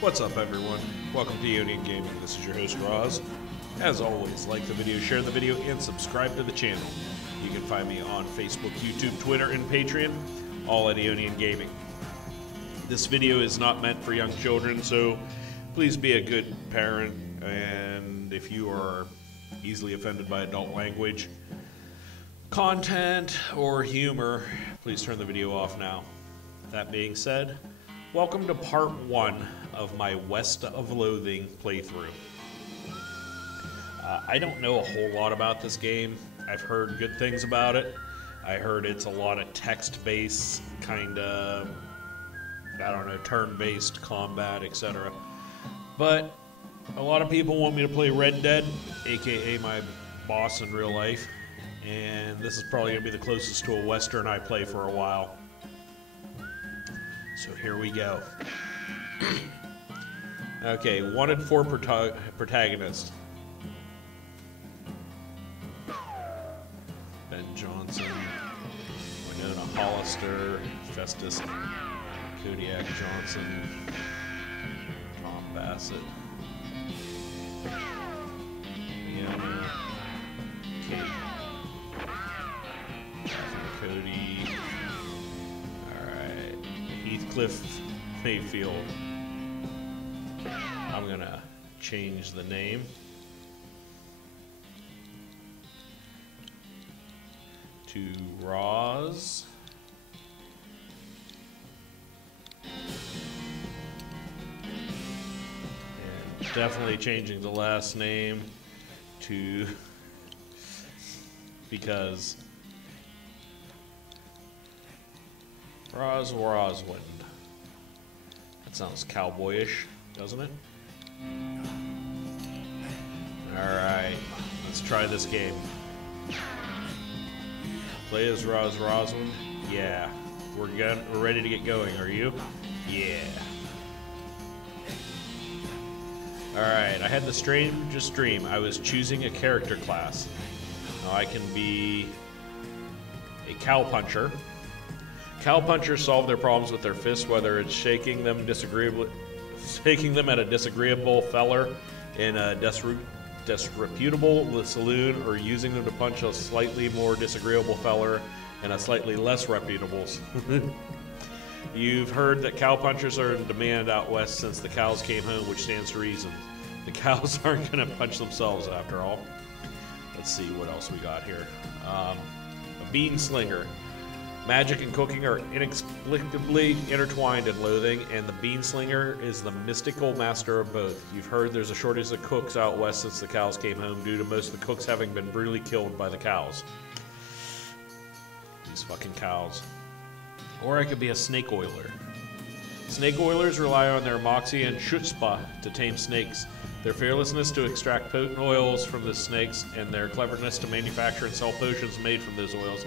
What's up, everyone? Welcome to Union Gaming. This is your host, Roz. As always, like the video, share the video, and subscribe to the channel. You can find me on Facebook, YouTube, Twitter, and Patreon, all at Ionian Gaming. This video is not meant for young children, so please be a good parent, and if you are easily offended by adult language, content, or humor, please turn the video off now. That being said, welcome to part 1 of my West of Loathing playthrough. I don't know a whole lot about this game. I've heard good things about it. I heard it's a lot of text-based, kind of, I don't know, turn-based combat, etc. But a lot of people want me to play Red Dead, aka my boss in real life. And this is probably going to be the closest to a Western I play for a while. So here we go. Okay, wanted for protagonist. Ben Johnson, Winona Hollister, Festus Kodiak Johnson, Tom Bassett, Leona, Kate, Cody, alright, Heathcliff Mayfield. I'm gonna change the name to Roz. And definitely changing the last name to, because Roswind. That sounds cowboyish, doesn't it? Alright, let's try this game. Play as Roswind? Yeah. We're ready to get going, are you? Yeah. Alright, I had the strangest dream. I was choosing a character class. Now I can be a cowpuncher. Cowpunchers solve their problems with their fists, whether it's shaking them at a disagreeable feller in a disreputable saloon, or using them to punch a slightly more disagreeable feller in a slightly less reputable. You've heard that cowpunchers are in demand out west since the cows came home, which stands to reason. The cows aren't going to punch themselves after all. Let's see what else we got here. A bean slinger. Magic and cooking are inexplicably intertwined in Loathing, and the Beanslinger is the mystical master of both. You've heard there's a shortage of cooks out west since the cows came home, due to most of the cooks having been brutally killed by the cows. These fucking cows. Or I could be a snake oiler. Snake oilers rely on their moxie and chutzpah to tame snakes, their fearlessness to extract potent oils from the snakes, and their cleverness to manufacture and sell potions made from those oils.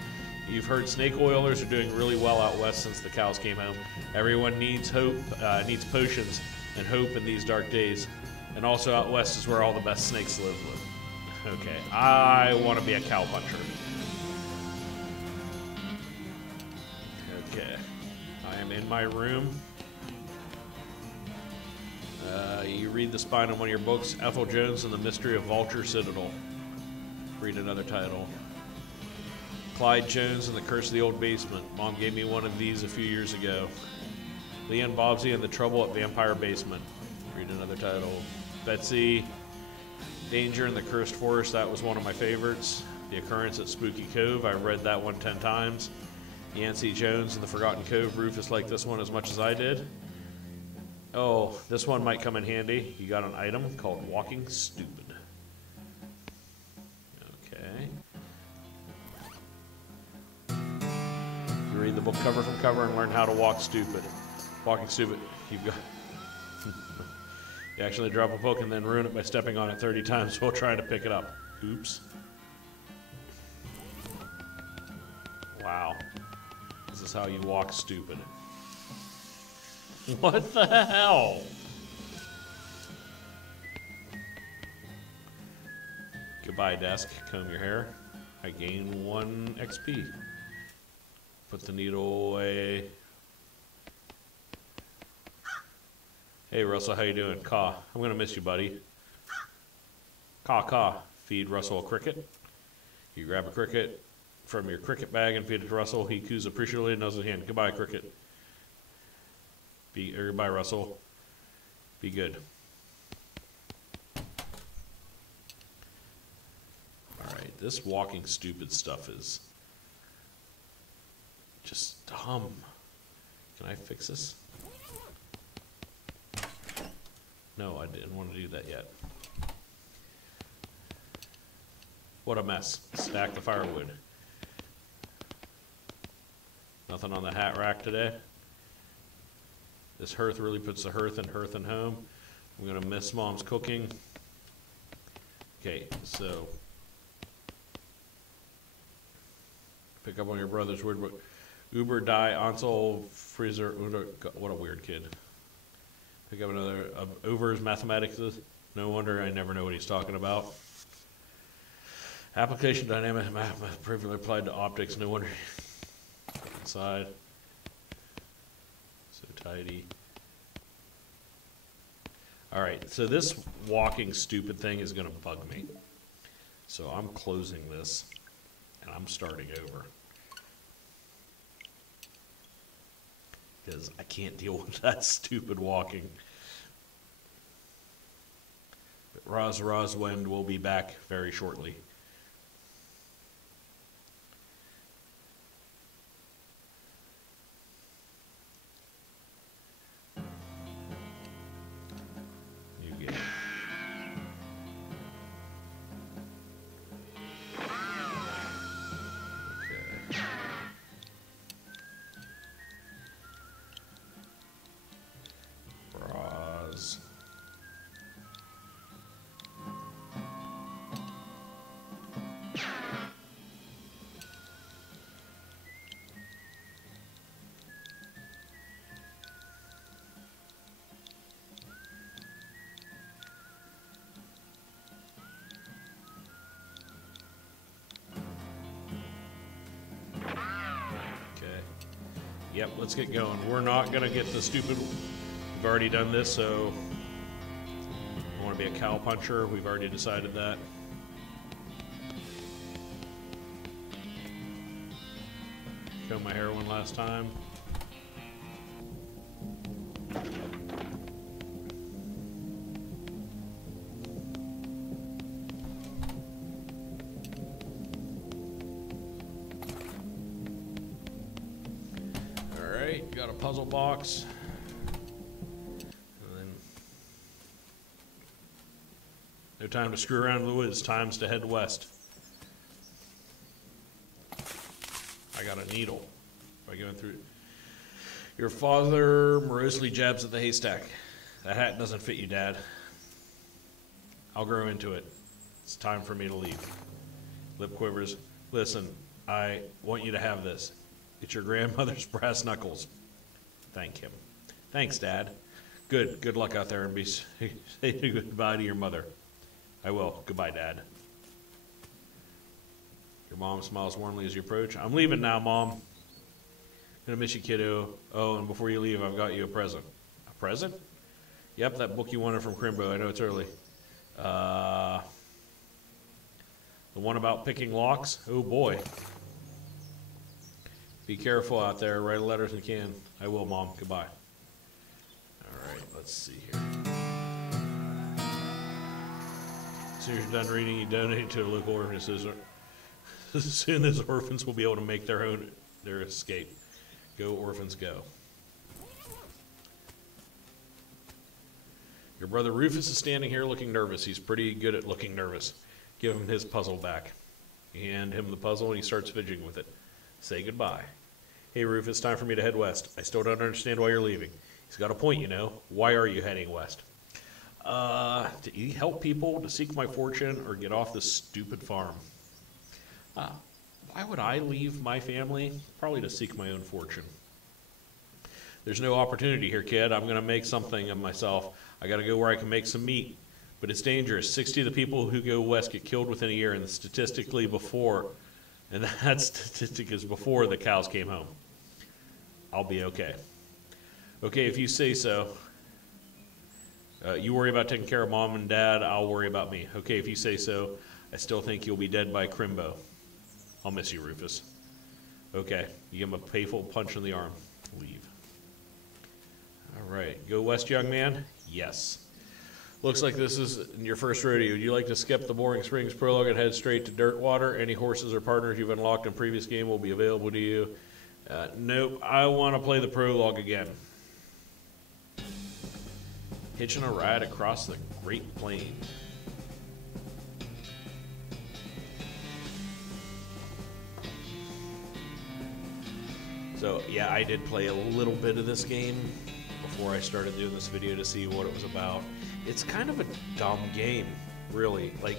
You've heard snake oilers are doing really well out west since the cows came home. Everyone needs hope, needs potions and hope in these dark days. And also out west is where all the best snakes live with. Okay, I want to be a cowpuncher. Okay, I am in my room. You read the spine on one of your books, Ethel Jones and the Mystery of Vulture Citadel. Read another title. Clyde Jones and the Curse of the Old Basement. Mom gave me one of these a few years ago. Leon Bobbsey and the Trouble at Vampire Basement. Read another title. Betsy, Danger in the Cursed Forest. That was one of my favorites. The Occurrence at Spooky Cove. I read that one 10 times. Yancey Jones and the Forgotten Cove. Rufus liked this one as much as I did. Oh, this one might come in handy. You got an item called Walking Stupid. Okay. You read the book cover from cover and learn how to walk stupid. Walking stupid. You've got. You actually drop a book and then ruin it by stepping on it 30 times while trying to pick it up. Oops. Wow. This is how you walk stupid. What the hell? Goodbye, desk. Comb your hair. I gain 1 XP. Put the needle away. Hey, Russell, how you doing? Caw. I'm going to miss you, buddy. Caw, caw. Feed Russell a cricket. You grab a cricket from your cricket bag and feed it to Russell. He coos appreciatively and noses his hand. Goodbye, cricket. Goodbye, Russell. Be good. All right, this walking stupid stuff is just dumb. Can I fix this? No, I didn't want to do that yet. What a mess. Stack the firewood. Nothing on the hat rack today. This hearth really puts the hearth and home. I'm going to miss Mom's cooking. Okay, so pick up on your brother's word. Uber, die, Ansel, Freezer, what a weird kid. Pick up another, Uber's mathematics. No wonder I never know what he's talking about. Application dynamic math previously applied to optics. No wonder. Inside. So tidy. All right, so this walking stupid thing is going to bug me. So I'm closing this, and I'm starting over. Because I can't deal with that stupid walking. But Roswind will be back very shortly. You get it. Okay. Ros. Yep, let's get going. We're not going to get the stupid... We've already done this, so... I want to be a cow puncher. We've already decided that. Comb my hair one last time. Got a puzzle box. And then no time to screw around in the woods. Time's to head west. I got a needle by going through. Your father morosely jabs at the haystack. That hat doesn't fit you, Dad. I'll grow into it. It's time for me to leave. Lip quivers. Listen, I want you to have this. It's your grandmother's brass knuckles. Thank him. Thanks, Dad. Good luck out there, and say goodbye to your mother. I will. Goodbye, Dad. Your mom smiles warmly as you approach. I'm leaving now, Mom. Gonna miss you, kiddo. Oh, and before you leave, I've got you a present. A present? Yep, that book you wanted from Crimbo. I know it's early. The one about picking locks? Oh, boy. Be careful out there. Write a letter if you can. I will, Mom. Goodbye. All right, let's see here. As soon as you're done reading, you donate to a local orphanage. Soon those orphans will be able to make their escape. Go, orphans, go. Your brother Rufus is standing here looking nervous. He's pretty good at looking nervous. Give him his puzzle back. You hand him the puzzle, and he starts fidgeting with it. Say goodbye. Hey, Rufus, time for me to head west. I still don't understand why you're leaving. He's got a point, you know. Why are you heading west? To help people, to seek my fortune, or get off this stupid farm. Why would I leave my family? Probably to seek my own fortune. There's no opportunity here, kid. I'm going to make something of myself. I got to go where I can make some meat. But it's dangerous. 60 of the people who go west get killed within a year, and statistically before... And that statistic is before the cows came home. I'll be okay. Okay, if you say so. You worry about taking care of Mom and Dad, I'll worry about me. Okay, if you say so. I still think you'll be dead by Crimbo. I'll miss you, Rufus. Okay, you give him a playful punch in the arm. Leave. All right, go west, young man? Yes. Looks like this is your first rodeo. Would you like to skip the Boring Springs prologue and head straight to Dirtwater? Any horses or partners you've unlocked in previous game will be available to you. Nope, I want to play the prologue again. Hitching a ride across the Great Plain. So, yeah, I did play a little bit of this game before I started doing this video to see what it was about. It's kind of a dumb game, really. Like,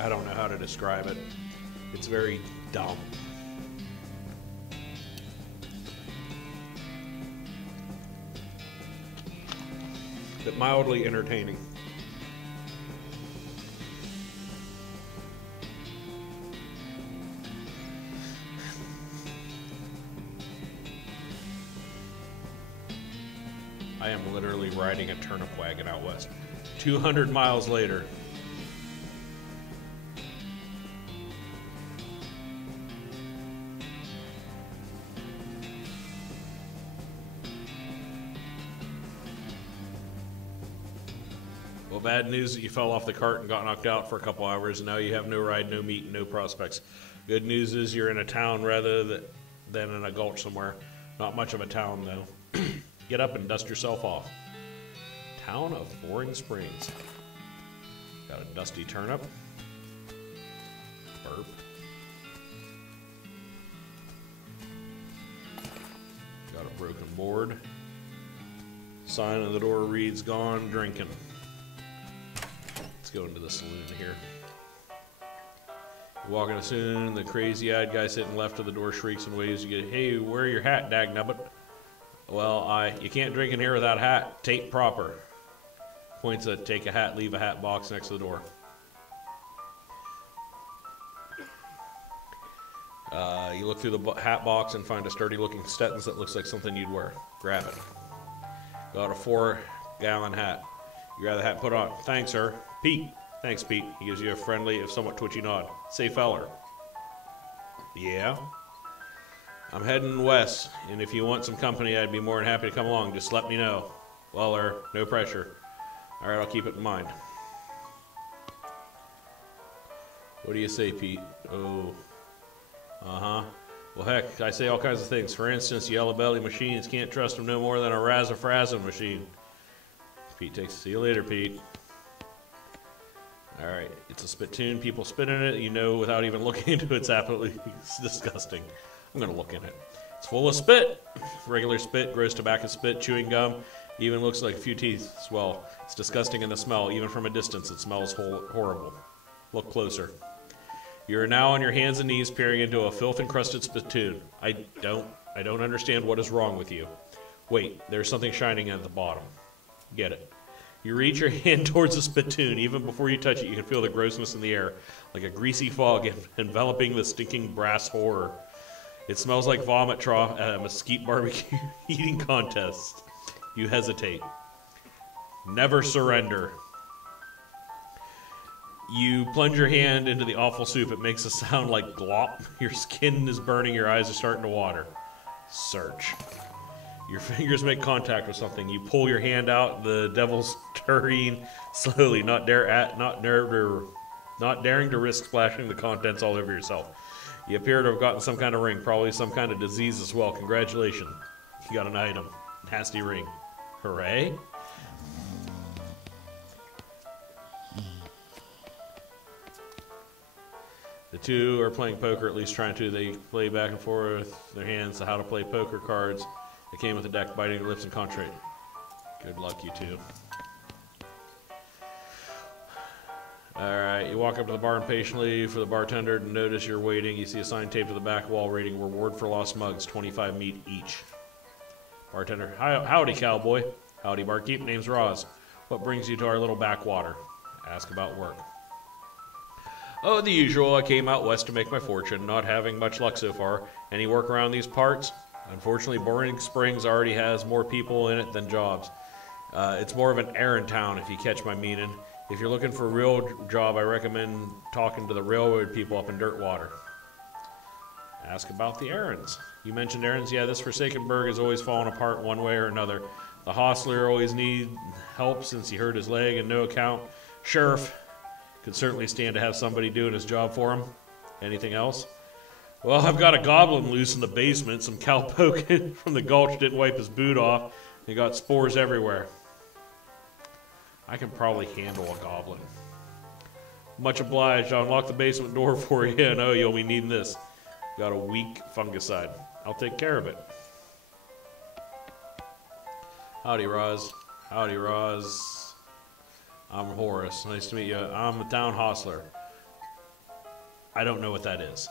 I don't know how to describe it. It's very dumb. But mildly entertaining. I am literally riding a turnip wagon out west. 200 miles later. Well, bad news that you fell off the cart and got knocked out for a couple hours, and now you have no ride, no meat, no prospects. Good news is you're in a town rather than in a gulch somewhere. Not much of a town, though. Get up and dust yourself off. Town of Boring Springs. Got a dusty turnip. Burp. Got a broken board. Sign on the door reads, "Gone drinking." Let's go into the saloon here. You walk in the saloon, the crazy-eyed guy sitting left of the door shrieks and waves. You get, "Hey, wear your hat, dagnabbit." Well, you can't drink in here without a hat. Tape proper. Points at take a hat, leave a hat box next to the door. You look through the hat box and find a sturdy-looking Stetson that looks like something you'd wear. Grab it. Got a 4-gallon hat. You grab the hat, put it on. Thanks, sir. Pete. Thanks, Pete. He gives you a friendly, if somewhat twitchy nod. Say, feller. Yeah? I'm heading west, and if you want some company, I'd be more than happy to come along. Just let me know. Well, no pressure. All right, I'll keep it in mind. What do you say, Pete? Oh. Uh-huh. Well, heck, I say all kinds of things. For instance, yellow belly machines can't trust them no more than a razza-frazza machine. Pete takes, see you later, Pete. All right, it's a spittoon. People spit in it. You know without even looking into it, it's absolutely disgusting. I'm going to look in it. It's full of spit. Regular spit, gross tobacco spit, chewing gum. Even looks like a few teeth. Well, it's disgusting in the smell. Even from a distance, it smells horrible. Look closer. You are now on your hands and knees peering into a filth-encrusted spittoon. I don't understand what is wrong with you. Wait, there's something shining at the bottom. Get it. You reach your hand towards the spittoon. Even before you touch it, you can feel the grossness in the air, like a greasy fog enveloping the stinking brass horror. It smells like vomit trough at a mesquite barbecue eating contest. You hesitate. Never surrender. You plunge your hand into the awful soup. It makes a sound like glop. Your skin is burning. Your eyes are starting to water. Search. Your fingers make contact with something. You pull your hand out. The devil's stirring slowly, not daring to risk splashing the contents all over yourself. You appear to have gotten some kind of ring, probably some kind of disease as well. Congratulations. You got an item. Nasty ring. Hooray. The two are playing poker, at least trying to. They play back and forth their hands to how to play poker cards. They came with the deck, biting their lips and concentrate. Good luck, you two. Alright, you walk up to the bar impatiently for the bartender to notice you're waiting. You see a sign taped to the back wall reading, "Reward for lost mugs, 25 meat each." Bartender, howdy, cowboy. Howdy, barkeep. Name's Roz. What brings you to our little backwater? Ask about work. Oh, the usual. I came out west to make my fortune, not having much luck so far. Any work around these parts? Unfortunately, Boring Springs already has more people in it than jobs. It's more of an errand town, if you catch my meaning. If you're looking for a real job, I recommend talking to the railroad people up in Dirtwater. Ask about the errands. You mentioned errands. Yeah, this Forsaken Burg is always falling apart one way or another. The hostler always needs help since he hurt his leg and no account. Sheriff could certainly stand to have somebody doing his job for him. Anything else? Well, I've got a goblin loose in the basement. Some cowpoke from the gulch didn't wipe his boot off. He got spores everywhere. I can probably handle a goblin. Much obliged. I'll unlock the basement door for you. No, you'll be needing this. Got a weak fungicide. I'll take care of it. Howdy, Roz. Howdy, Roz. I'm Horace. Nice to meet you. I'm the town hostler. I don't know what that is.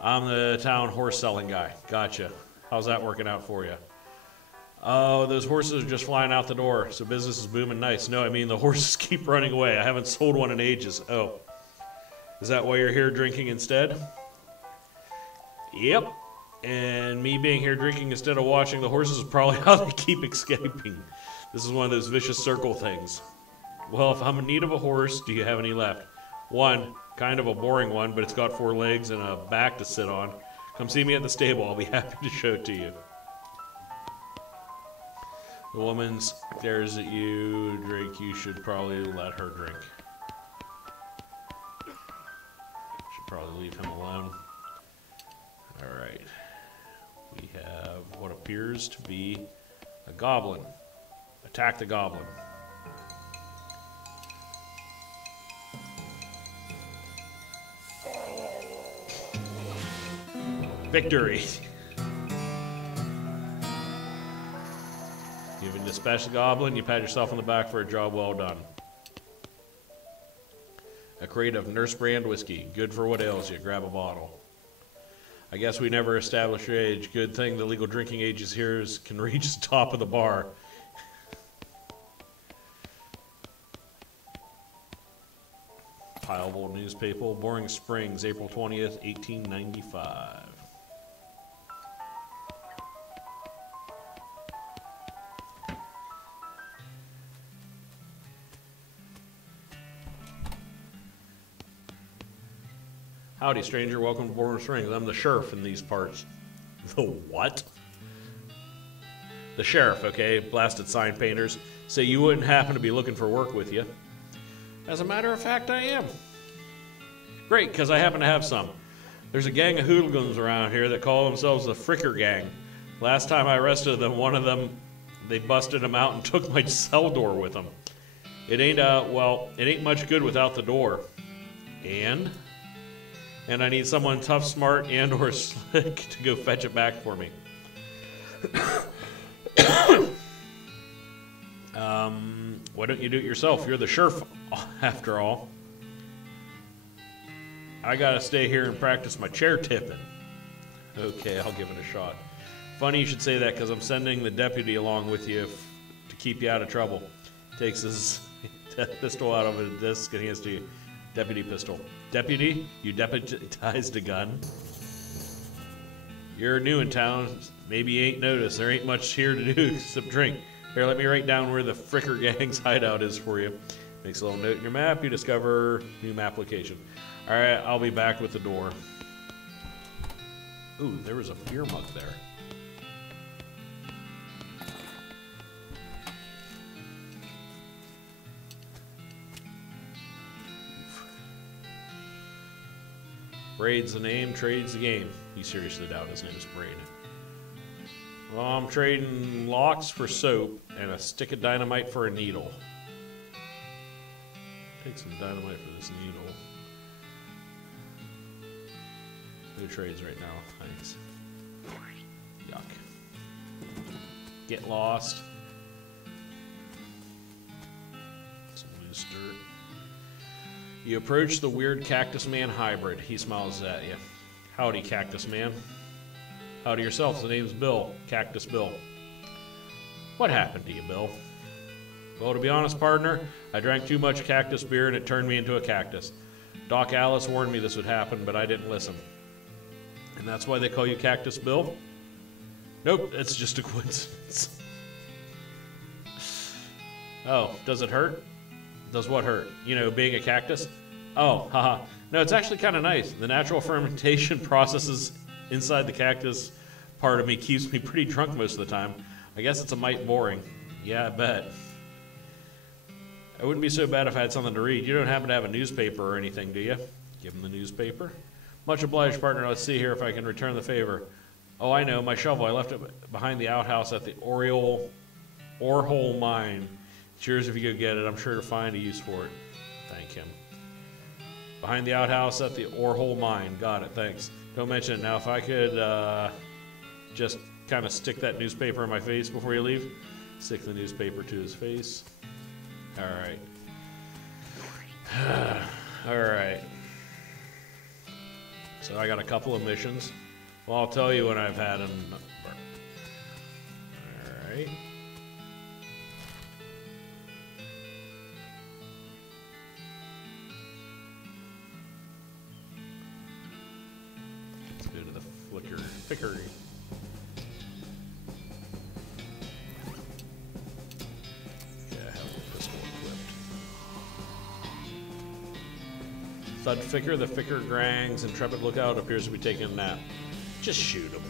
I'm the town horse selling guy. Gotcha. How's that working out for you? Oh, those horses are just flying out the door, so business is booming nice. No, I mean the horses keep running away. I haven't sold one in ages. Oh. Is that why you're here drinking instead? Yep. And me being here drinking instead of watching the horses is probably how they keep escaping. This is one of those vicious circle things. Well, if I'm in need of a horse, do you have any left? One, kind of a boring one, but it's got 4 legs and a back to sit on. Come see me at the stable. I'll be happy to show it to you. The woman stares at you. Drink. You should probably let her drink. Should probably leave him alone. Alright. We have what appears to be a goblin. Attack the goblin. Victory! You've dispatched the goblin, you pat yourself on the back for a job well done. A crate of nurse brand whiskey. Good for what ails you. Grab a bottle. I guess we never established your age. Good thing the legal drinking age is here can reach the top of the bar. Pile of old newspaper. Boring Springs, April 20th, 1895. Howdy, stranger. Welcome to Boring Springs. I'm the sheriff in these parts. The what? The sheriff, okay? Blasted sign painters. Say you wouldn't happen to be looking for work with you. As a matter of fact, I am. Great, because I happen to have some. There's a gang of hooligans around here that call themselves the Fricker Gang. Last time I arrested them, one of them, they busted him out and took my cell door with them. It ain't much good without the door. And I need someone tough, smart, and or slick to go fetch it back for me. Why don't you do it yourself? You're the sheriff, after all. I gotta stay here and practice my chair tipping. Okay, I'll give it a shot. Funny you should say that, because I'm sending the deputy along with you to keep you out of trouble. Takes his pistol out of his desk and hands to you. Deputy pistol. Deputy, you deputized a gun? You're new in town. Maybe you ain't noticed. There ain't much here to do except drink. Here, let me write down where the Fricker Gang's hideout is for you. Makes a little note in your map. You discover new map location. All right, I'll be back with the door. Ooh, there was a beer mug there. Braid's the name, trade's the game. You seriously doubt his name is Braid. Well, I'm trading locks for soap and a stick of dynamite for a needle. Take some dynamite for this needle. No trades right now, thanks. Yuck. Get lost. Some loose dirt. You approach the weird Cactus Man hybrid. He smiles at you. Howdy, Cactus Man. Howdy yourself. The name's Bill. Cactus Bill. What happened to you, Bill? Well, to be honest, partner, I drank too much cactus beer and it turned me into a cactus. Doc Alice warned me this would happen, but I didn't listen. And that's why they call you Cactus Bill? Nope, it's just a coincidence. Oh, does it hurt? Does what hurt? You know, being a cactus? Oh, haha. No, it's actually kind of nice. The natural fermentation processes inside the cactus part of me keeps me pretty drunk most of the time. I guess it's a mite boring. Yeah, I bet. It wouldn't be so bad if I had something to read. You don't happen to have a newspaper or anything, do you? Give him the newspaper. Much obliged, partner. Let's see here if I can return the favor. Oh, I know. My shovel. I left it behind the outhouse at the Orehole Mine. It's yours if you go get it. I'm sure to find a use for it. Thank him. Behind the outhouse at the Orehole Mine. Got it. Thanks. Don't mention it. Now, if I could just kind of stick that newspaper in my face before you leave. Stick the newspaper to his face. All right. All right. So I got a couple of missions. Well, I'll tell you when I've had them. All right. Let's go to the Ficker. Thud Ficker, the Ficker Grang's intrepid lookout appears to be taking a nap. Just shoot him.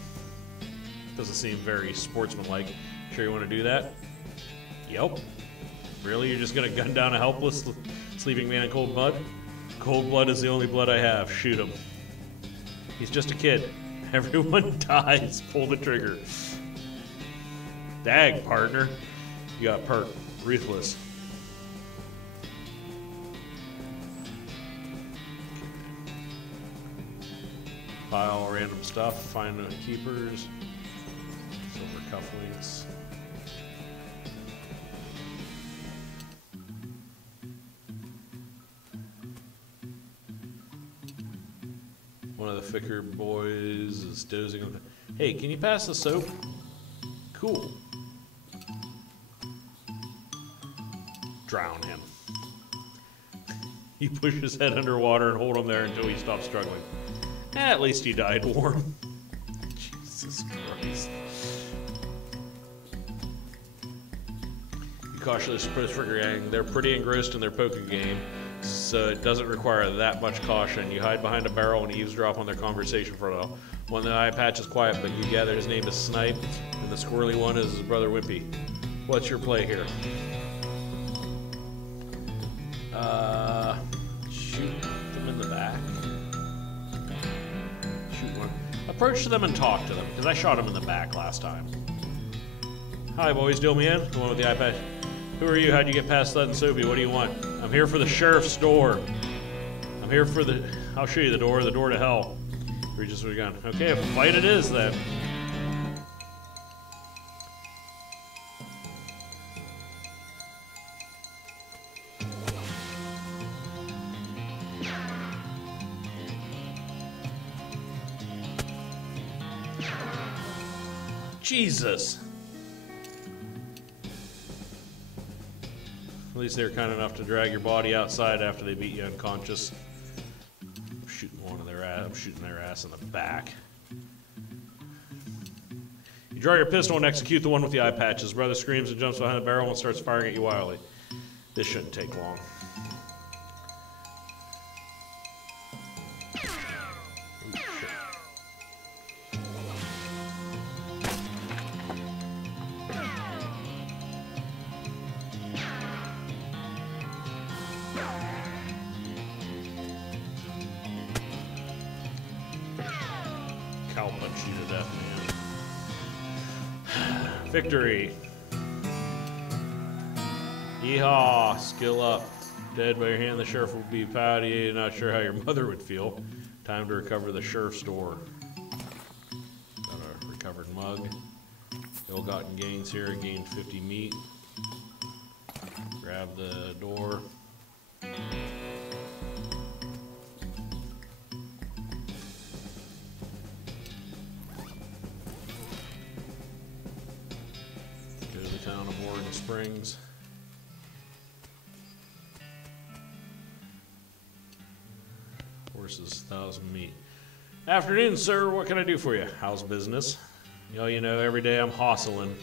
Doesn't seem very sportsmanlike. Sure you want to do that? Yep. Really? You're just going to gun down a helpless sleeping man in cold blood? Cold blood is the only blood I have. Shoot him. He's just a kid. Everyone dies. Pull the trigger. Dag, partner. You got perk. Ruthless. File random stuff, find the keepers, silver cufflinks. One of the Ficker boys is dozing on the... Hey, can you pass the soap? Cool. Drown him. You push his head underwater and hold him there until he stops struggling. At least he died warm. Jesus Christ. You cautiously approach Ficker Gang. They're pretty engrossed in their poker game, so it doesn't require that much caution. You hide behind a barrel and eavesdrop on their conversation for a while. One of the eye patch is quiet, but you gather his name is Snipe, and the squirrely one is his brother Wimpy. What's your play here? Shoot them in the back. Approach them and talk to them, because I shot him in the back last time. Hi, boys, deal me in? The one with the iPad. Who are you? How'd you get past Thud and Soapy? What do you want? I'm here for the sheriff's door. I'm here for the... I'll show you the door to hell. Reaches with a gun. Okay, a fight it is, then. Jesus. At least they were kind enough to drag your body outside after they beat you unconscious. I'm shooting one of their ass. I'm shooting their ass in the back. You draw your pistol and execute the one with the eye patch. His brother screams and jumps behind the barrel and starts firing at you wildly. This shouldn't take long. Cow punch you to death, man. Victory. Yeehaw, skill up. Dead by your hand, the sheriff will be pouty. Not sure how your mother would feel. Time to recover the sheriff's door. Got a recovered mug. Ill-gotten gains here. Gained 50 meat. Grab the door. Town of Morgan Springs. Horses, 1,000 meat. Afternoon, sir. What can I do for you? How's business? You know, every day I'm hustling.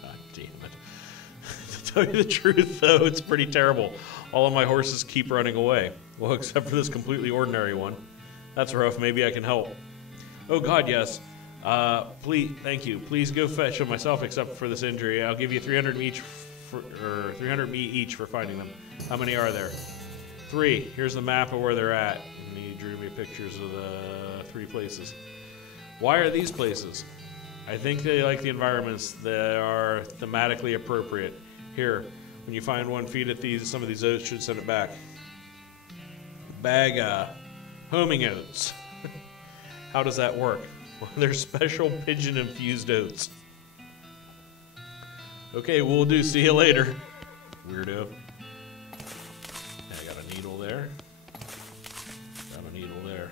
God Damn it. To tell you the truth, though, it's pretty terrible. All of my horses keep running away. Well, except for this completely ordinary one. That's rough. Maybe I can help. Oh, God, yes. Please, thank you. Please go fetch them myself, except for this injury. I'll give you 300 each, or 300 me each for finding them. How many are there? 3. Here's the map of where they're at. And he drew me pictures of the 3 places. Why are these places? I think they like the environments that are thematically appropriate. Here, when you find one, feed it these. Some of these oats should send it back. Bag homing oats. How does that work? Well, they're special pigeon-infused oats. Okay, we'll do. See you later, weirdo. I got a needle there. Got a needle there.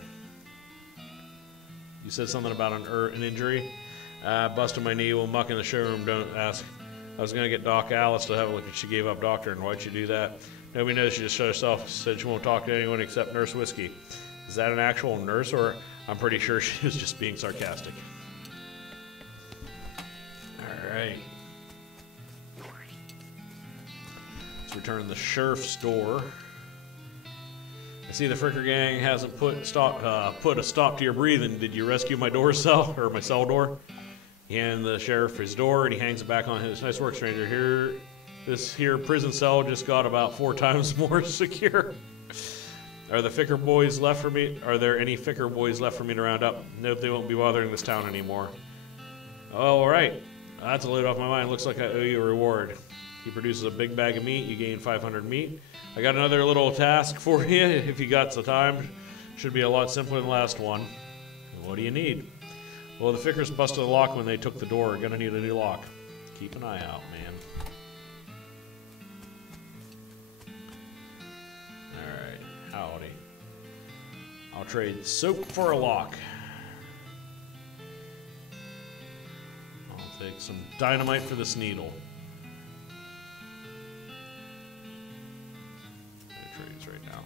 You said something about an injury? Busted my knee while mucking the showroom. Don't ask. I was gonna get Doc Alice to have a look, and she gave up doctoring. Why'd she do that? Nobody knows. She just shut herself. Said she won't talk to anyone except Nurse Whiskey. Is that an actual nurse, or I'm pretty sure she was just being sarcastic. All right. Let's return to the sheriff's store. I see the Fricker gang hasn't put a stop to your breathing. Did you rescue my door cell, or my cell door? He handed the sheriff his door, and he hangs it back on his. Nice work, stranger. Here, this here prison cell just got about 4 times more secure. Are the Ficker boys left for me? Are there any Ficker boys left for me to round up? Nope, they won't be bothering this town anymore. Oh, all right. That's a load off my mind. Looks like I owe you a reward. He produces a big bag of meat. You gain 500 meat. I got another little task for you if you got some time. Should be a lot simpler than the last one. What do you need? Well, the Fickers busted the lock when they took the door. Gonna need a new lock. Keep an eye out, man. Alright, howdy. I'll trade soap for a lock. I'll take some dynamite for this needle. Trades right now.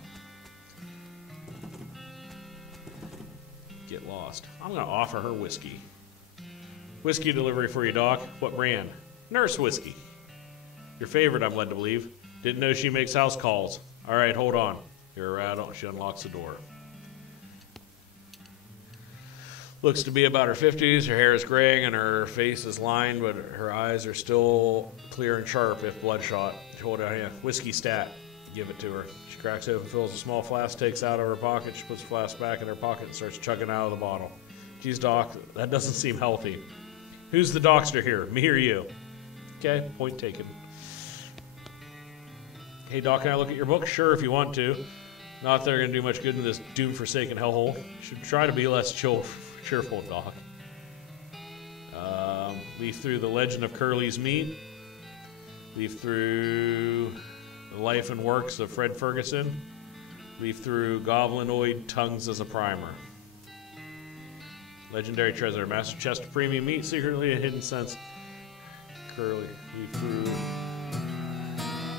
Get lost. I'm going to offer her whiskey. Whiskey delivery for you, Doc. What brand? Nurse Whiskey. Your favorite, I'm led to believe. Didn't know she makes house calls. All right, hold on. You're right. She unlocks the door. Looks to be about her 50s. Her hair is graying and her face is lined, but her eyes are still clear and sharp if bloodshot. Hold on here. Whiskey stat. Give it to her. She cracks open, fills a small flask, takes out of her pocket. She puts the flask back in her pocket and starts chugging out of the bottle. Geez, Doc, that doesn't seem healthy. Who's the doctor here, me or you? Okay, point taken. Hey, Doc, can I look at your book? Sure, if you want to. Not that they're going to do much good in this doom-forsaken hellhole. Should try to be less cheerful, Doc. Leaf through the legend of Curly's meat. Leaf through the life and works of Fred Ferguson. Leaf through goblinoid tongues as a primer. Legendary treasure, master chest of premium meat, secretly a hidden sense. Curly. Leaf through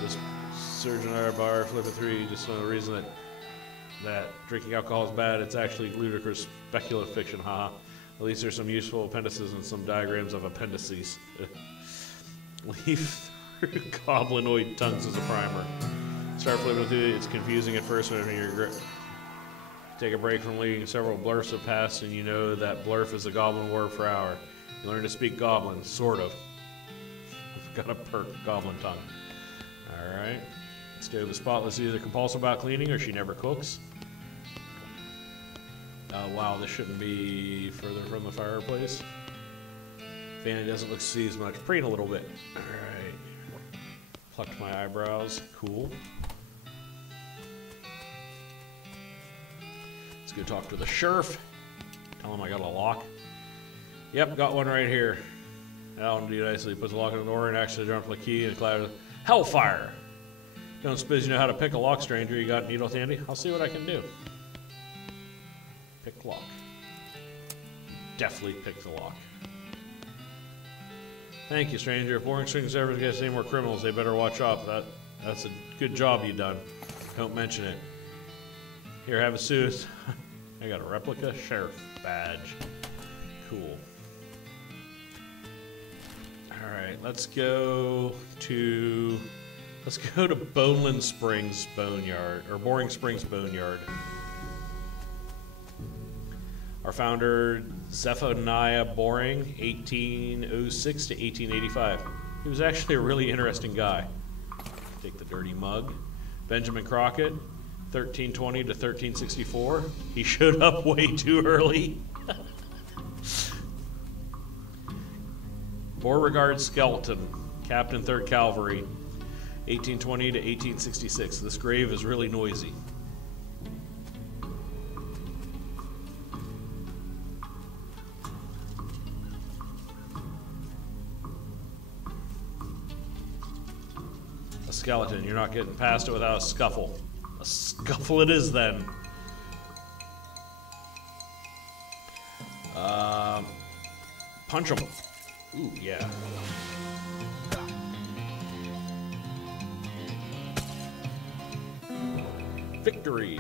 this surgeon bar, flip it through. Just for the reason that drinking alcohol is bad. It's actually ludicrous speculative fiction. Haha. At least there's some useful appendices and some diagrams of appendices. Leaf through goblinoid tongues as a primer. Start flipping through it. It's confusing at first when you're take a break from reading. Several blurfs have passed, and you know that blurf is a goblin word for hour. You learn to speak goblin, sort of. Got a perk goblin tongue. All right. Stove is spotless. Either compulsive about cleaning or she never cooks. Wow, this shouldn't be further from the fireplace. Fanny doesn't look to see as much. Preen a little bit. All right. Plucked my eyebrows. Cool. Let's go talk to the sheriff. Tell him I got a lock. Yep, got one right here. Alan do nicely. Puts a lock on the door and actually drops the key and a cloud of hellfire. Don't suppose you know how to pick a lock, stranger. You got a needle handy? I'll see what I can do. Pick lock. Definitely pick the lock. Thank you, stranger. If Boring Strings ever gets any more criminals, they better watch out. That's a good job you done. Don't mention it. Here, have a suit. I got a replica sheriff badge. Cool. Alright, right, let's go to Boneland Springs Boneyard, or Boring Springs Boneyard. Our founder, Zephaniah Boring, 1806 to 1885. He was actually a really interesting guy. Take the dirty mug. Benjamin Crockett, 1320 to 1364. He showed up way too early. Beauregard Skelton, Captain 3rd Cavalry, 1820 to 1866. This grave is really noisy. A skeleton. You're not getting past it without a scuffle. A scuffle it is then. Punch him. Ooh, yeah. Victory.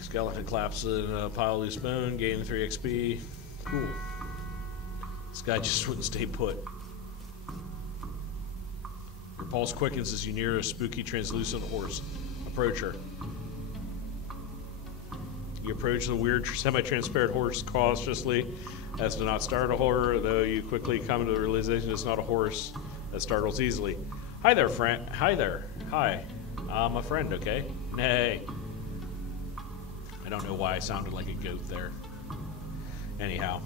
Skeleton claps in a pile of loose bone, gain 3 XP. Cool. This guy just wouldn't stay put. Your pulse quickens as you near a spooky, translucent horse. Approach her. You approach the weird, semi-transparent horse cautiously as to not startle her, though you quickly come to the realization it's not a horse that startles easily. Hi there, friend. Hi there. Hi. I'm a friend, okay? Nay. I don't know why I sounded like a goat there. Anyhow,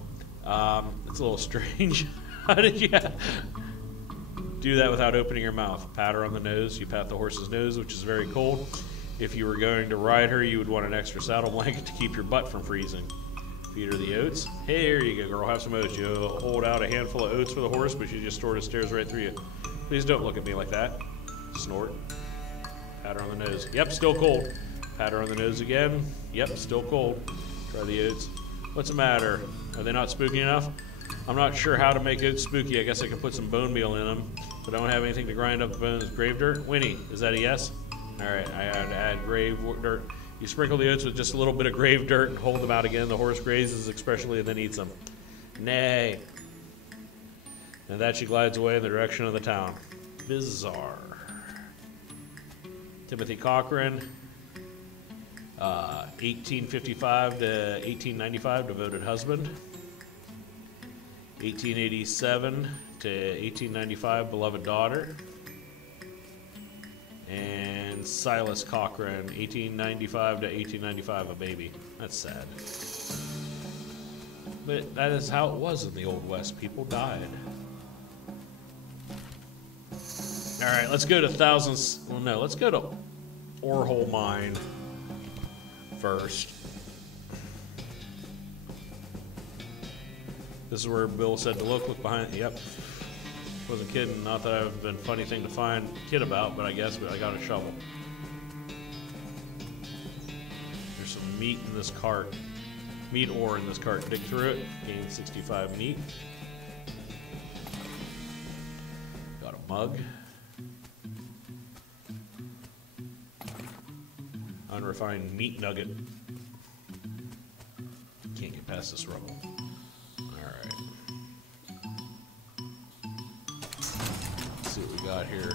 it's a little strange. How did you do that without opening your mouth? Pat her on the nose. You pat the horse's nose, which is very cold. If you were going to ride her, you would want an extra saddle blanket to keep your butt from freezing. Feed her the oats. Hey, here you go, girl. Have some oats. You hold out a handful of oats for the horse, but she just sort of stares right through you. Please don't look at me like that. Snort. Pat her on the nose. Yep, still cold. Pat her on the nose again. Yep, still cold. Try the oats. What's the matter? Are they not spooky enough? I'm not sure how to make oats spooky. I guess I can put some bone meal in them, but I don't have anything to grind up the bones. Grave dirt? Winnie, is that a yes? All right, I had to add grave dirt. You sprinkle the oats with just a little bit of grave dirt and hold them out again. The horse grazes especially and then eats them. Nay. And that she glides away in the direction of the town. Bizarre. Timothy Cochran, 1855 to 1895, devoted husband. 1887 to 1895, beloved daughter. And Silas Cochran, 1895 to 1895, a baby. That's sad. But that is how it was in the Old West. People died. All right, let's go to thousands. Well, no, let's go to Orhole Mine first. This is where Bill said to look behind. Yep. Wasn't kidding. Not that I've been a funny thing to find kid about, but I guess I got a shovel. There's some meat in this cart. Meat ore in this cart. Dig through it. Gain 65 meat. Got a mug. Unrefined meat nugget. Can't get past this rubble. Alright. Let's see what we got here.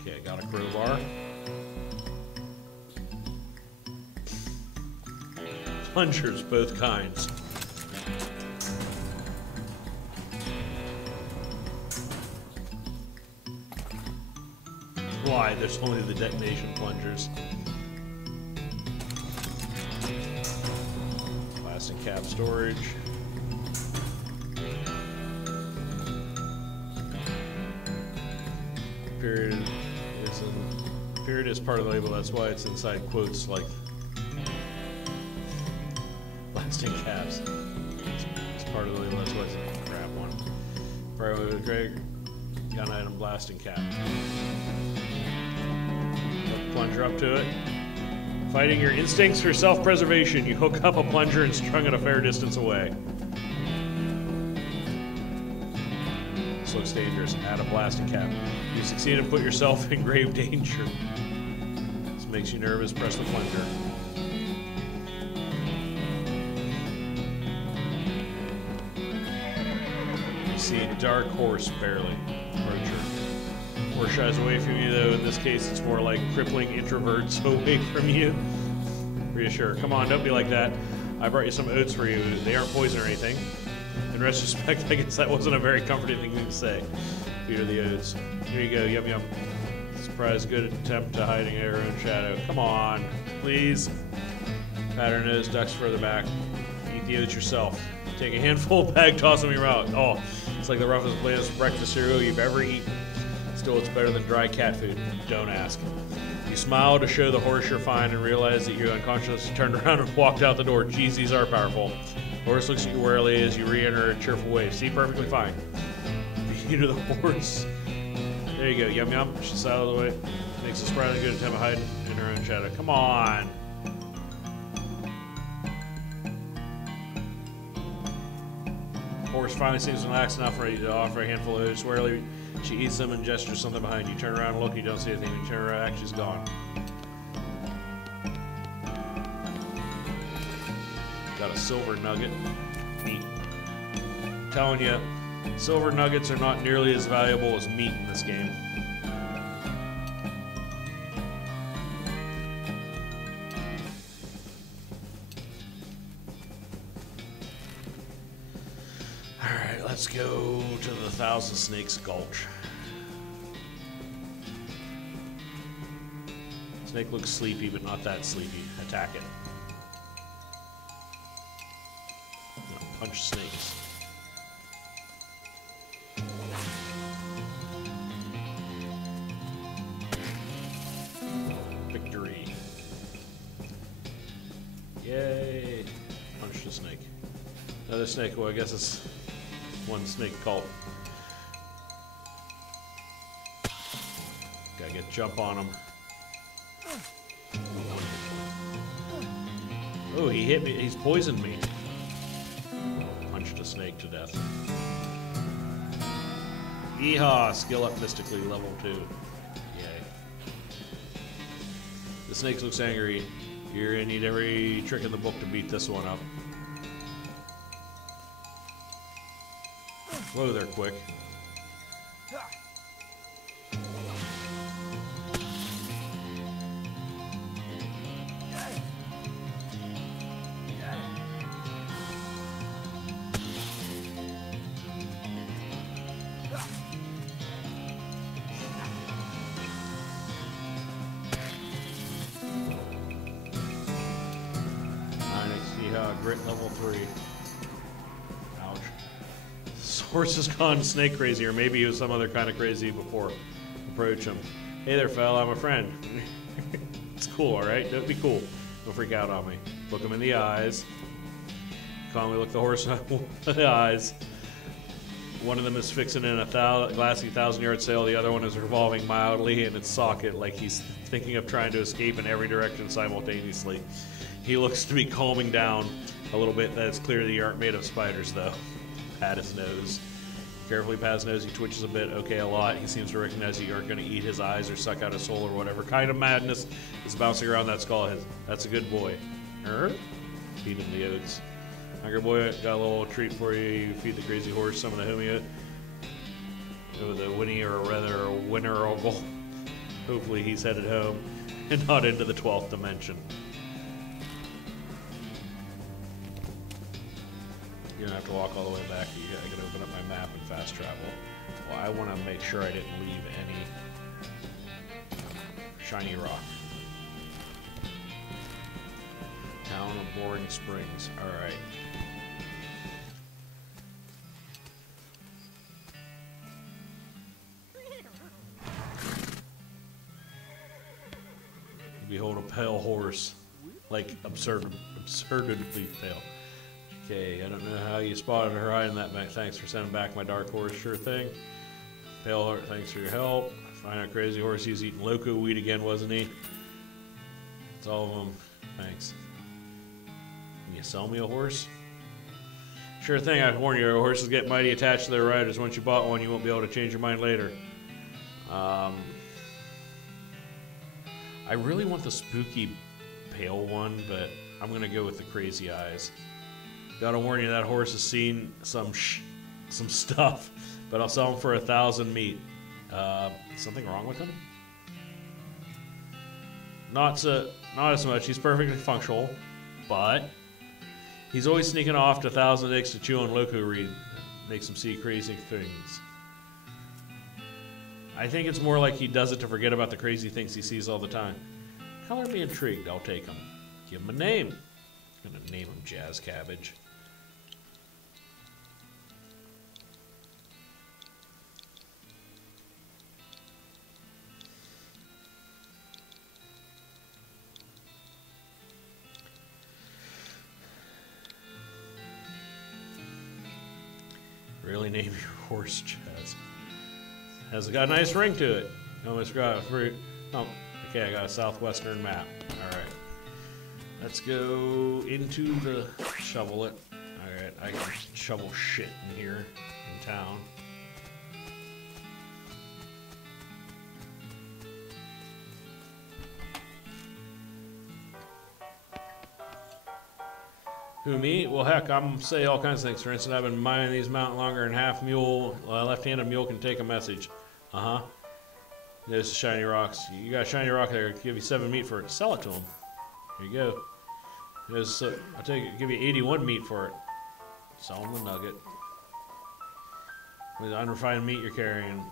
Okay, I got a crowbar. Plungers, both kinds. Why? There's only the detonation plungers. Plastic cap storage. Period is part of the label. That's why it's inside quotes like plastic caps. It's part of the label. That's why it's a crap one. Probably with Greg. Gun item blasting cap. Plunger up to it. Fighting your instincts for self-preservation, you hook up a plunger and strung it a fair distance away. This looks dangerous. Add a blasting cap. You succeed and put yourself in grave danger. This makes you nervous, press the plunger. You see dark horse barely. Approach. Horse shies away from you, though. In this case, it's more like crippling introverts away from you. Reassure. Come on, don't be like that. I brought you some oats for you. They aren't poison or anything. In retrospect, I guess that wasn't a very comforting thing to say. Feed her the oats. Here you go, yum yum. Surprise, good attempt to hiding in her own shadow. Come on, please. Pat her nose, ducks further back. Eat the oats yourself. Take a handful of bag, toss them in your mouth. Oh, it's like the roughest, blandest breakfast cereal you've ever eaten. Still, it's better than dry cat food. Don't ask. You smile to show the horse you're fine and realize that you unconsciously turned around and walked out the door. Geez, these are powerful. Horse looks at you warily as you re-enter a cheerful way. See, perfectly fine. Feed her the horse. There you go, yum yum. She sidles away. Makes a surprisingly good attempt at hiding in her own shadow. Come on. Horse finally seems relaxed enough ready to offer a handful of oats. Warily, she eats them and gestures something behind you. Turn around and look, you don't see anything. You turn around, she's gone. Got a silver nugget. Meat. I'm telling you, silver nuggets are not nearly as valuable as meat in this game. Alright, let's go to the Thousand Snakes Gulch. Snake looks sleepy, but not that sleepy. Attack it. No, punch snakes. Victory. Yay. Punch the snake. Another snake. Well, I guess it's one snake cult. Gotta get jump on him. Oh, he hit me. He's poisoned me. Punched a snake to death. Yeehaw! Skill up mystically, level 2. Yay. The snake looks angry. You're gonna need every trick in the book to beat this one up. Whoa, they're quick. Grit level 3. Ouch. This horse has gone snake crazy, or maybe he was some other kind of crazy before. Approach him. Hey there, fella, I'm a friend. It's cool, alright? Don't be cool. Don't freak out on me. Look him in the eyes. Calmly look the horse in the eyes. One of them is fixing in a glassy 1,000-yard sail. The other one is revolving mildly in its socket like he's thinking of trying to escape in every direction simultaneously. He looks to be calming down a little bit. That's clear that you aren't made of spiders, though. Pat his nose. Carefully pat his nose. He twitches a bit. Okay, a lot. He seems to recognize that you aren't going to eat his eyes or suck out his soul or whatever kind of madness is bouncing around that skull of his. That's a good boy. Feed him the oats. Hungry boy, got a little treat for you. You feed the crazy horse some of the homie with a whinny or rather a winner ogle. Hopefully he's headed home and not into the 12th dimension. You don't have to walk all the way back. I can open up my map and fast travel. Well, I want to make sure I didn't leave any shiny rock. Town of Boring Springs. All right. Behold a pale horse, like absurdly pale. Okay, I don't know how you spotted her hiding that back. Thanks for sending back my dark horse. Sure thing. Pale heart, thanks for your help. Find a crazy horse. He's eating loco weed again, wasn't he? It's all of them. Thanks. Can you sell me a horse? Sure thing. I warn you, horses get mighty attached to their riders. Once you bought one, you won't be able to change your mind later. I really want the spooky pale one, but I'm going to go with the crazy eyes. Gotta warn you, that horse has seen some stuff, but I'll sell him for 1,000 meat. Something wrong with him? Not as much. He's perfectly functional, but he's always sneaking off to 1,000 eggs to chew on loco reed. Makes him see crazy things. I think it's more like he does it to forget about the crazy things he sees all the time. Color me intrigued. I'll take him. Give him a name. I'm gonna name him Jazz Cabbage. Really name your horse Jazz. Has got a nice ring to it. Almost got a fruit. Oh, okay, I got a southwestern map. Alright. Let's go into the shovel it. Alright, I can shovel shit in here in town. Who, me? Well, heck, I'm say all kinds of things. For instance, I've been mining these mountain longer than half mule. Left-handed mule can take a message. Uh-huh. There's the shiny rocks. You got a shiny rock there. I'll give you 7 meat for it. Sell it to him. Here you go. There's, I'll give you 81 meat for it. Sell him the nugget. With the unrefined meat you're carrying.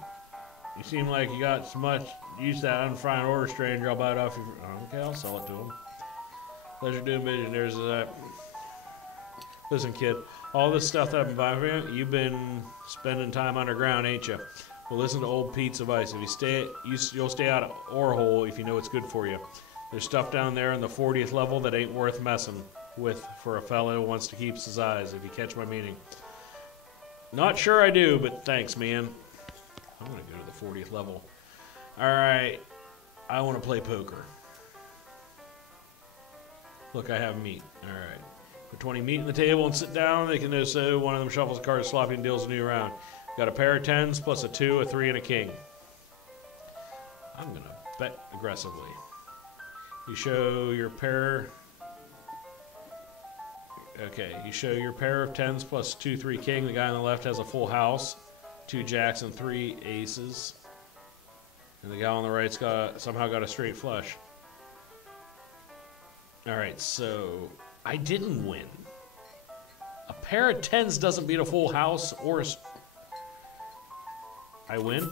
You seem like you got so much use that unrefined order, stranger. I'll buy it off you. Okay, I'll sell it to him. Pleasure doing business. There's that. Listen, kid, all this stuff that I've been buying for you, you've been spending time underground, ain't you? Well, listen to old Pete's advice. If you stay, you'll stay out of ore hole if you know what's good for you. There's stuff down there in the 40th level that ain't worth messing with for a fella who wants to keep his eyes, if you catch my meaning. Not sure I do, but thanks, man. I'm going to go to the 40th level. All right. I want to play poker. Look, I have meat. All right. Put 20 meat on the table and sit down. They can do so. One of them shuffles the cards, sloppy, and deals a new round. Got a pair of 10s plus a 2, a 3, and a king. I'm going to bet aggressively. You show your pair. Okay, you show your pair of 10s plus 2, 3, king. The guy on the left has a full house, 2 jacks and 3 aces. And the guy on the right's somehow got a straight flush. All right, so I didn't win. A pair of 10s doesn't beat a full house or I win.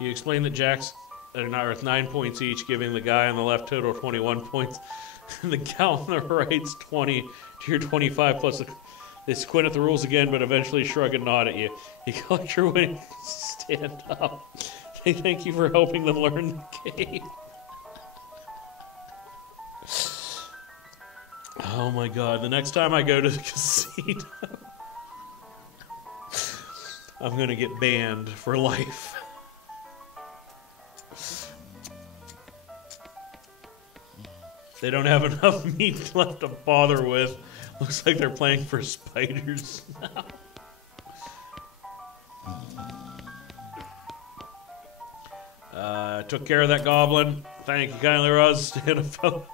You explain that jacks are not worth 9 points each, giving the guy on the left total 21 points. And the guy on the right's 20 to your 25 plus. They squint at the rules again, but eventually shrug and nod at you. You collect your winnings, stand up. They thank you for helping them learn the game. Oh my god, the next time I go to the casino, I'm gonna get banned for life. They don't have enough meat left to bother with. Looks like they're playing for spiders now. Took care of that goblin. Thank you kindly, Roz. Stand up.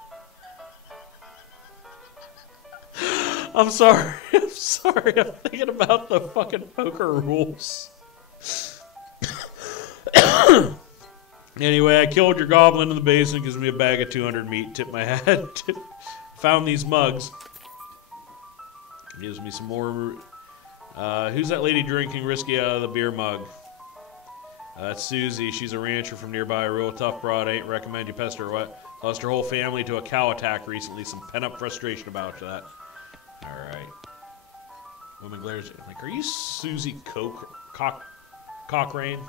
I'm sorry. I'm sorry. I'm thinking about the fucking poker rules. Anyway, I killed your goblin in the basement. Gives me a bag of 200 meat. Tip my hat. Found these mugs. Gives me some more. Who's that lady drinking whiskey out of the beer mug? That's Susie. She's a rancher from nearby. A real tough broad. Ain't recommend you pester her. What? Lost her whole family to a cow attack recently. Some pent-up frustration about that. Alright. Woman glares. Like, are you Susie Cochrane?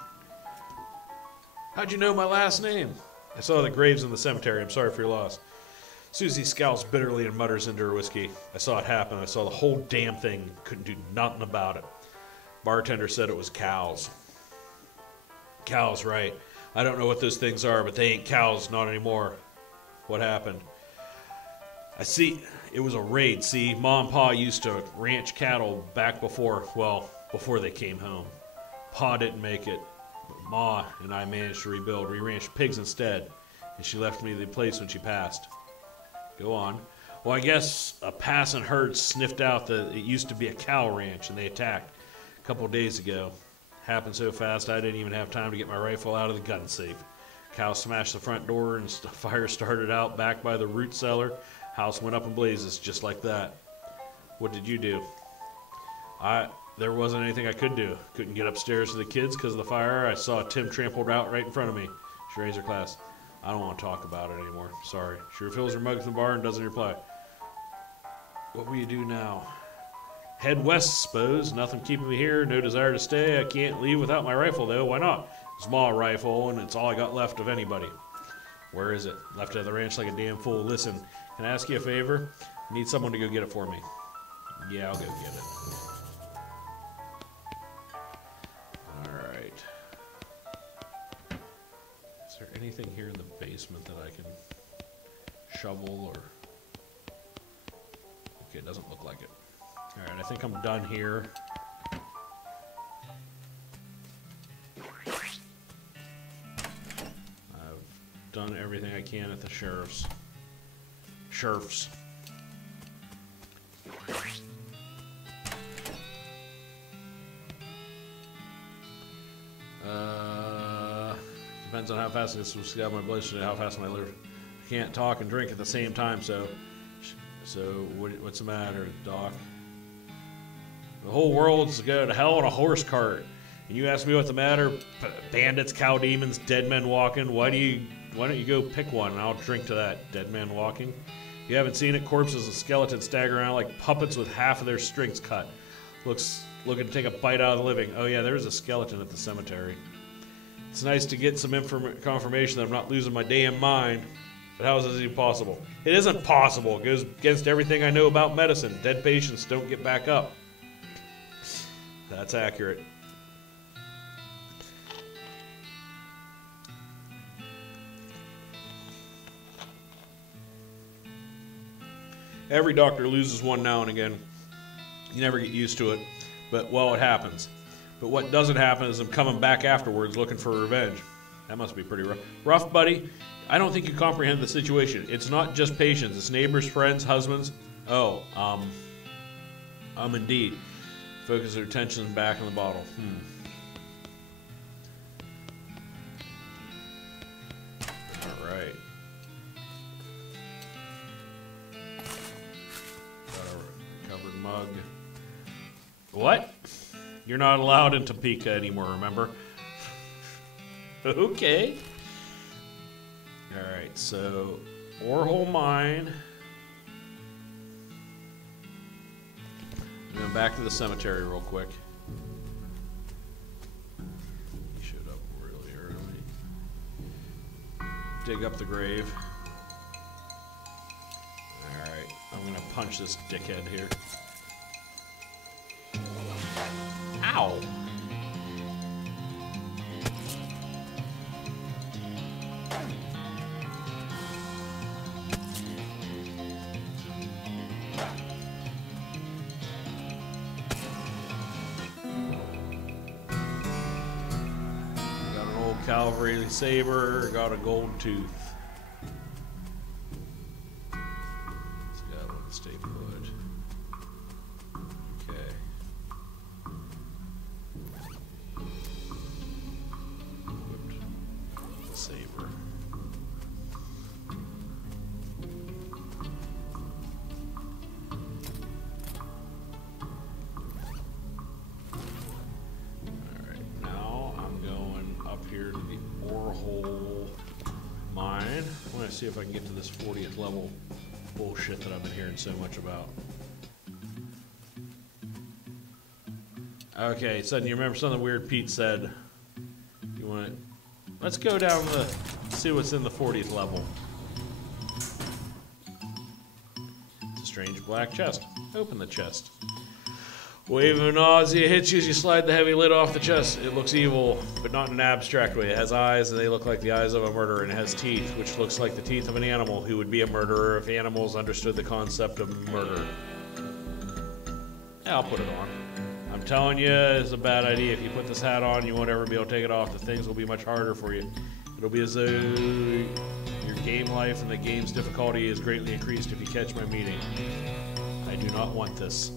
How'd you know my last name? I saw the graves in the cemetery. I'm sorry for your loss. Susie scowls bitterly and mutters into her whiskey. I saw it happen. I saw the whole damn thing. Couldn't do nothing about it. Bartender said it was cows. Cows, right. I don't know what those things are, but they ain't cows, not anymore. What happened? I see. It was a raid, see? Ma and Pa used to ranch cattle back before they came home. Pa didn't make it, but Ma and I managed to rebuild. We ranched pigs instead. and she left me the place when she passed. Go on. Well, I guess a passing herd sniffed out that it used to be a cow ranch, and they attacked a couple of days ago. Happened so fast I didn't even have time to get my rifle out of the gun safe. Cow smashed the front door, and the fire started out back by the root cellar. House went up in blazes just like that. What did you do? There wasn't anything I could do. Couldn't get upstairs to the kids because of the fire. I saw Tim trampled out right in front of me. She raised her class. I don't want to talk about it anymore. Sorry. She refills her mugs in the bar and doesn't reply. What will you do now? Head west, suppose. Nothing keeping me here. No desire to stay. I can't leave without my rifle, though. Why not? Small rifle, and it's all I got left of anybody. Where is it? Left it at the ranch like a damn fool. Listen, can I ask you a favor? I need someone to go get it for me. Yeah, I'll go get it. Alright. Is there anything here in the basement that I can shovel or... Okay, it doesn't look like it. Alright, I think I'm done here. I've done everything I can at the sheriff's. Depends on how fast this will scab my blood sugar, how fast my liver. I can't talk and drink at the same time, so what's the matter, Doc? The whole world's going to hell in a horse cart. And you ask me what's the matter? Bandits, cow demons, dead men walking. Why don't you go pick one and I'll drink to that. Dead men walking. You haven't seen it? Corpses and skeletons stagger around like puppets with half of their strings cut. Looking to take a bite out of the living. Oh yeah, there's a skeleton at the cemetery. It's nice to get some confirmation that I'm not losing my damn mind. But how is this even possible? It isn't possible. It goes against everything I know about medicine. Dead patients don't get back up. That's accurate. Every doctor loses one now and again. You never get used to it, but well, it happens. But what doesn't happen is I'm coming back afterwards looking for revenge. That must be pretty rough. Rough, buddy? I don't think you comprehend the situation. It's not just patients. It's neighbors, friends, husbands. Oh, indeed. Focus their attention back in the bottle. All right. Got a covered mug. What? You're not allowed in Topeka anymore, remember? Okay. Alright, so Orehole Mine. Going back to the cemetery real quick. He showed up really early. Dig up the grave. Alright, I'm gonna punch this dickhead here. Ow! Got an old cavalry saber, got a gold tooth. Let's go with the staple wood. Okay. Equipped the saber. Alright, now I'm going up here to the Orehole Mine. I want to see if I can get to this 40th level bullshit that I've been hearing so much about. Okay, so you remember something weird Pete said? You want it? Let's go down the see what's in the 40th level. It's a strange black chest. Open the chest. Wave of nausea hits you as you slide the heavy lid off the chest. It looks evil, but not in an abstract way. It has eyes, and they look like the eyes of a murderer, and it has teeth, which looks like the teeth of an animal who would be a murderer if animals understood the concept of murder. Yeah, I'll put it on. I'm telling you, it's a bad idea. If you put this hat on, you won't ever be able to take it off. The things will be much harder for you. It'll be as though you're game life and the game's difficulty is greatly increased if you catch my meaning. I do not want this.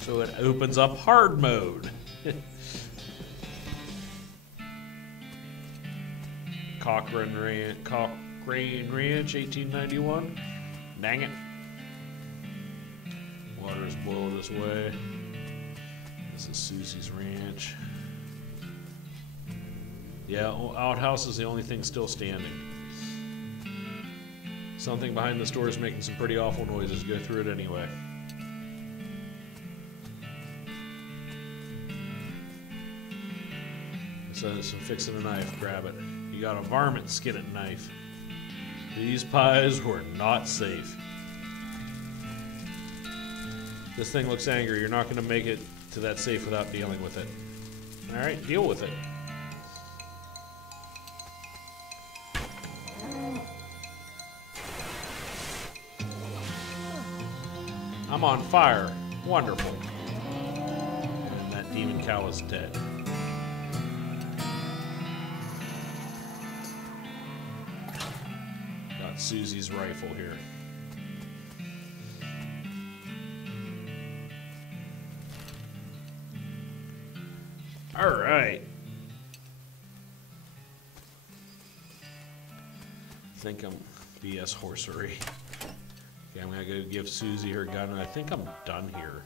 So it opens up hard mode. Cochrane Ranch, 1891. Dang it. Water's boiled this way. This is Susie's ranch. Yeah, outhouse is the only thing still standing. Something behind the store is making some pretty awful noises. Go through it anyway. So fixing a knife, grab it. You got a varmint skin it knife. These pies were not safe. This thing looks angry. You're not going to make it to that safe without dealing with it. Alright, deal with it. I'm on fire. Wonderful. And that demon cow is dead. Got Susie's rifle here. All right. I think I'm BS horsery. Okay, I'm gonna go give Susie her gun, and I think I'm done here.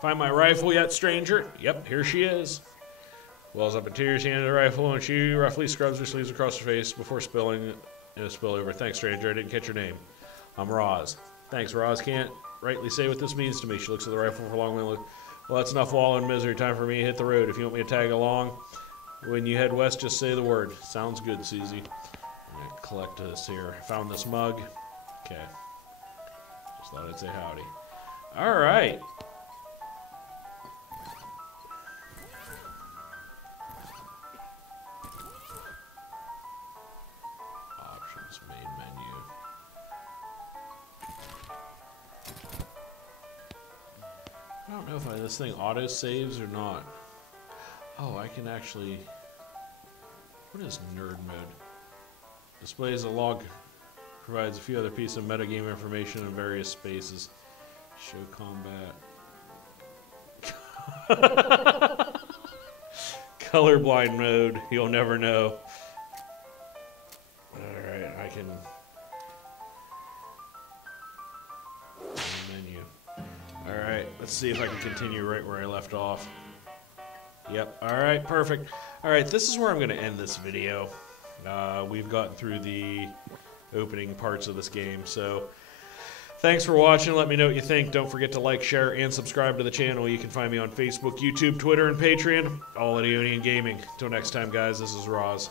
Find my rifle yet, stranger? Yep, here she is. Wells up a tear, she handed the rifle, and she roughly scrubs her sleeves across her face before spilling a spill over. Thanks, stranger. I didn't catch your name. I'm Roz. Thanks, Roz. Can't rightly say what this means to me. She looks at the rifle for a long minute. Well, that's enough wall and misery. Time for me to hit the road. If you want me to tag along, when you head west, just say the word. Sounds good, Susie. I'm going to collect this here. Found this mug. Okay. Just thought I'd say howdy. All right. Options, main menu. I don't know if this thing auto saves or not. Oh, I can actually. What is nerd mode? Displays a log, provides a few other pieces of metagame information in various spaces. Show combat. Colorblind mode. You'll never know. Alright, I can. Menu. Alright, let's see if I can continue right where I left off. Yep, alright, perfect. Alright, this is where I'm going to end this video. We've gotten through the opening parts of this game, so thanks for watching. Let me know what you think. Don't forget to like, share, and subscribe to the channel. You can find me on Facebook, YouTube, Twitter, and Patreon. All at Aeonian Gaming. Until next time, guys, this is Roz.